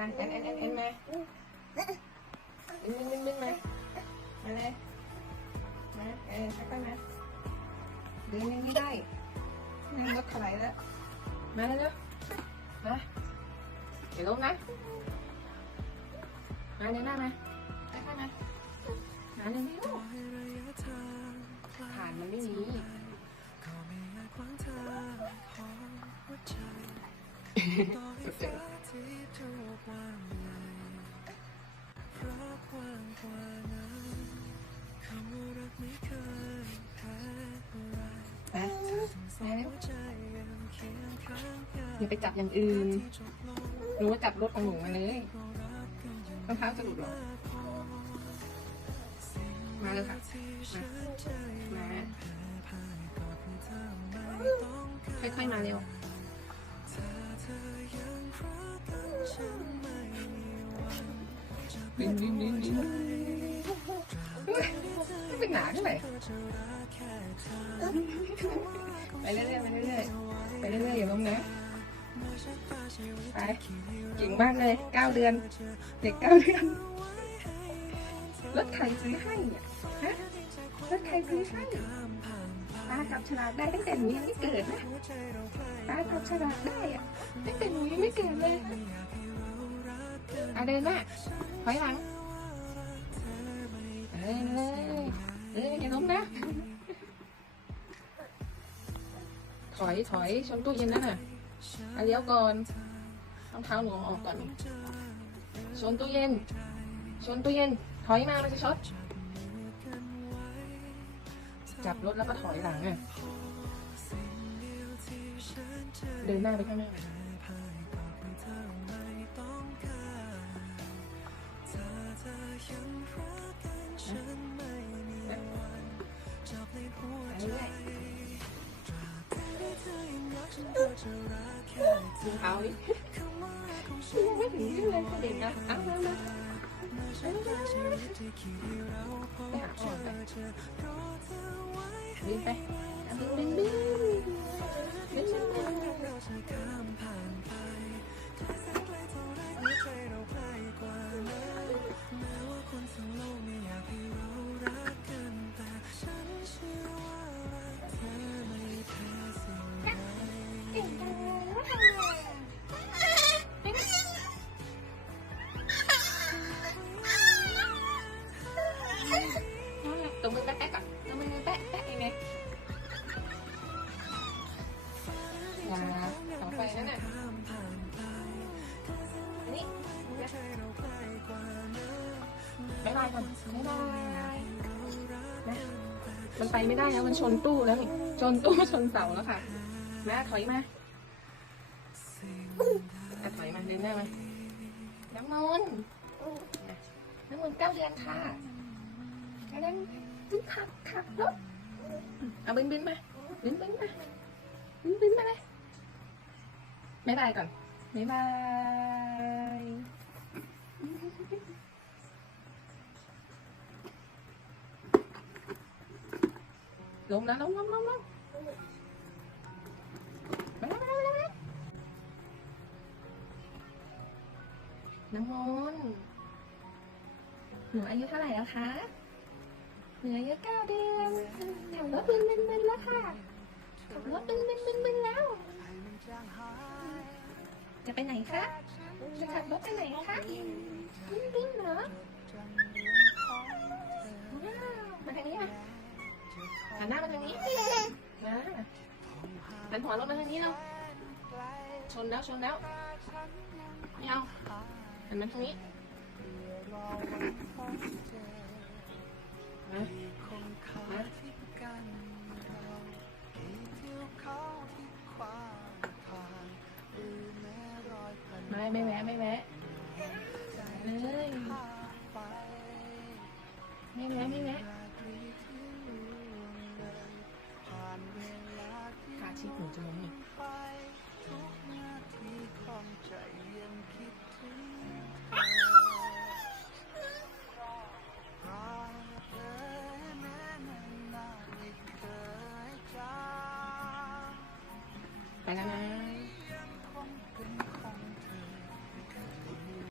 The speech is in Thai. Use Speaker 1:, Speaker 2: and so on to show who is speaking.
Speaker 1: อะเอ็นเอ็นเอ็นเอ็นมาบินบินบินมามาเลยมาเออค่อยๆมาเดินยังไม่ได้นั่งรถถลายแล้ว มาเร็วๆมาเดี๋ยวล้มนะ มาเดินหน้ามาค่อยๆมามาเร็วๆผ่านมันไม่มี นะอย่าไปจับอย่างอื่นหนูว่าจับรถของหนูมาเลยรองเท้าจะหลุดหรอ มาเลยค่ะ มา มา ค่อยๆมาเร็ว บินบินบินบินเป็นหนาเท่าไหร่ไปเรื่อยๆไปเรื่อยๆไปเรื่อยๆอย่าล้มนะไปเก่งมากเลยเก้าเดือน เด็กเก้าเดือนรถใครซื้อให้เนี่ยฮะรถใครซื้อให้ ป้าจับฉลากได้ตั้งแต่หนูยังไม่เกิดนะป้าจับฉลากได้อะตั้งแต่หนูยังไม่เกิดเลยอะเดินหน้าถอยหลังเออเลยเอออย่าล้มนะ ถอยถอยชนตู้เย็นนั่นน่ะเอาเลี้ยวก่อนรองเท้าหนูออกก่อนชนตู้เย็นชนตู้เย็นถอยมามันจะชด จับรถแล้วก็ถอยหลังอะเดินหน้าไปข้างหน้าเอาดิยังไม่ถึงที่เลยเด็กนะเอามามาไปหาพ่อไป บินไปอะบินบินบินบินบินต บ๊ายบายก่อนบ๊ายบายนะมันไปไม่ได้แล้วมันชนตู้แล้วนี่ชนตู้ชนเสาแล้วค่ะแม่ถอยมาอะถอยมาเดินหน้ามน้ำมนต์น้ำมนต์เก้าเดือนค่ะอันนั้นจึงขับขับรถเอาบินบินมาบินบินมาบินบินมาเลยบ๊ายบายก่อนบ๊ายบาย ลงนะลงลงลงลงมาแล้วมาแล้วมาแล้วมาแล้วน้ำมนต์หนูอายุเท่าไหร่แล้วคะหนูอายุเก้าเดือนขับรถบินบินบินแล้วค่ะขับรถบินบินบินบินแล้ว จะไปไหนคะ จะขับรถไปไหนคะ บินบินเหรอมาทางนี้มาหันหน้ามาทางนี้มาหันหัวรถมาทางนี้เราชนแล้วชนแล้วไม่เอาหันมาทางนี้มามาไม่ไม่แวะไม่แวะ ไม่แวะไม่แวะ